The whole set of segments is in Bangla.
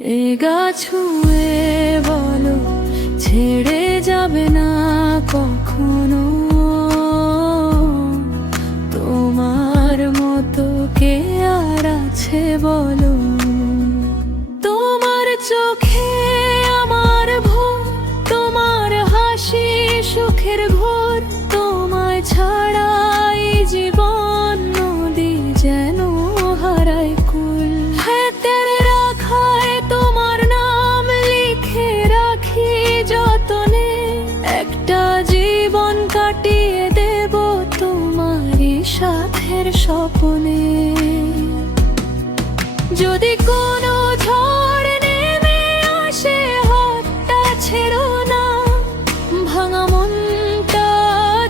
এ গা ছুঁয়ে বলো ছেড়ে যাবে না কখনো, তোমার মতো কে আর আছে বলো। তোমার চোখে আমার ভোর, তোমার হাসি সুখের ঘোর, তোমায় ছাড়াই জীবন নদী যেন হারায় কুল। হাতের রাখায় তোমার নাম লিখে রাখি যতনে, একটা জীবন কাটিয়ে দেব তোমারই সাথের স্বপ্নে। যদি কোনো ঝড় নেমে আসে হাতটা ছেড়ো না, ভাঙা মনটা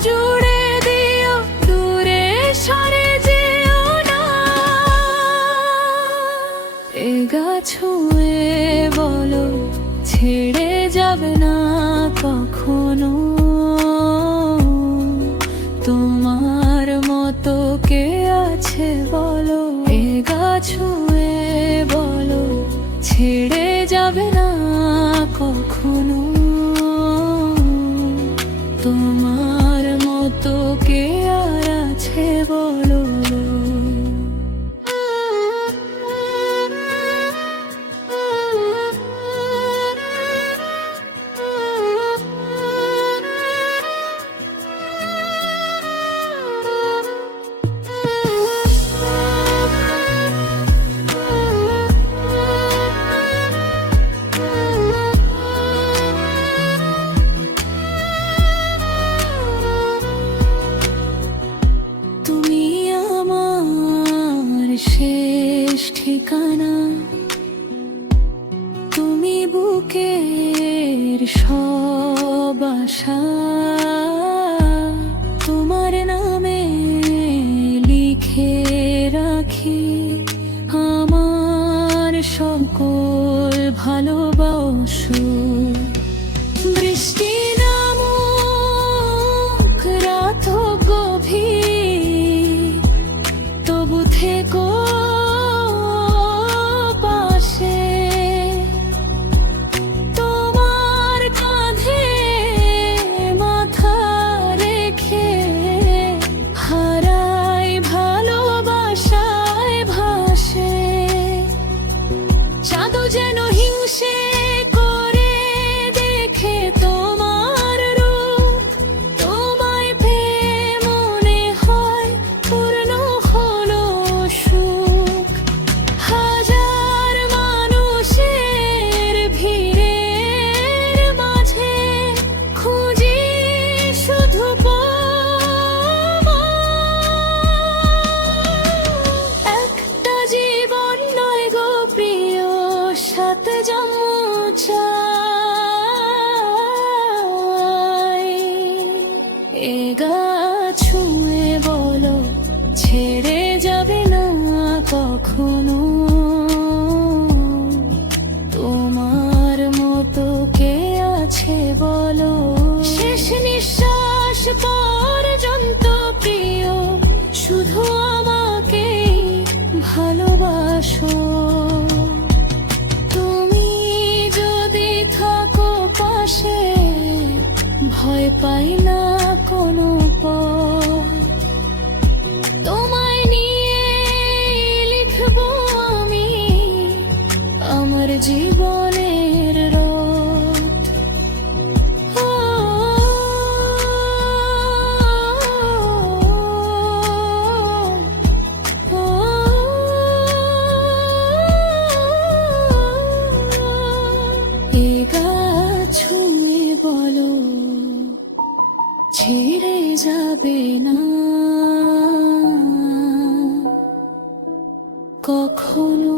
জুড়ে দিও, দূরে সরে যেও না। এ গা ছুঁয়ে বলো ছেড়ে যাবে না কখনো, তোমার মতো কে আছে বলো। এ গা ছুঁয়ে বলো ছেড়ে যাবে না কখনো, তোমার মতো কে আর আছে বলো। তুমি আমার শেষ ঠিকানা, তুমি বুকের সব আশা, তোমার নামে লিখে রাখি আমার সকল ভালোবাসা। বৃষ্টি নামুক রাত গভীর, তবু থেকো পাশে, তোমার কাঁধে মাথা রেখে হারাই ভালোবাসায় ভাসে। চাঁদও যেন হিংসে করে দেখে তোমার রূপ, তোমায় পেয়ে মনে হয় পূর্ণ হলো সুখ। হাজার মানুষের ভিড়ের মাঝে খুঁজি শুধু একটা জীবন নয় গো প্রিয়, সাত জন্ম চাই। এ গা ছুঁয়ে বলো ছেড়ে যাবে না কখনো, তোমার মতো কে আছে বলো। শেষ নিঃশ্বাস পর্যন্ত প্রিয় শুধু আমাকে ভালোবাসো। তুমি যদি থাকো পাশে ভয় পাই না কোনো পথ, তোমায় নিয়ে লিখবো আমি আমার জীবনের রথ। এ গা ছুঁয়ে বলো ছেড়ে যাবে না কখনো।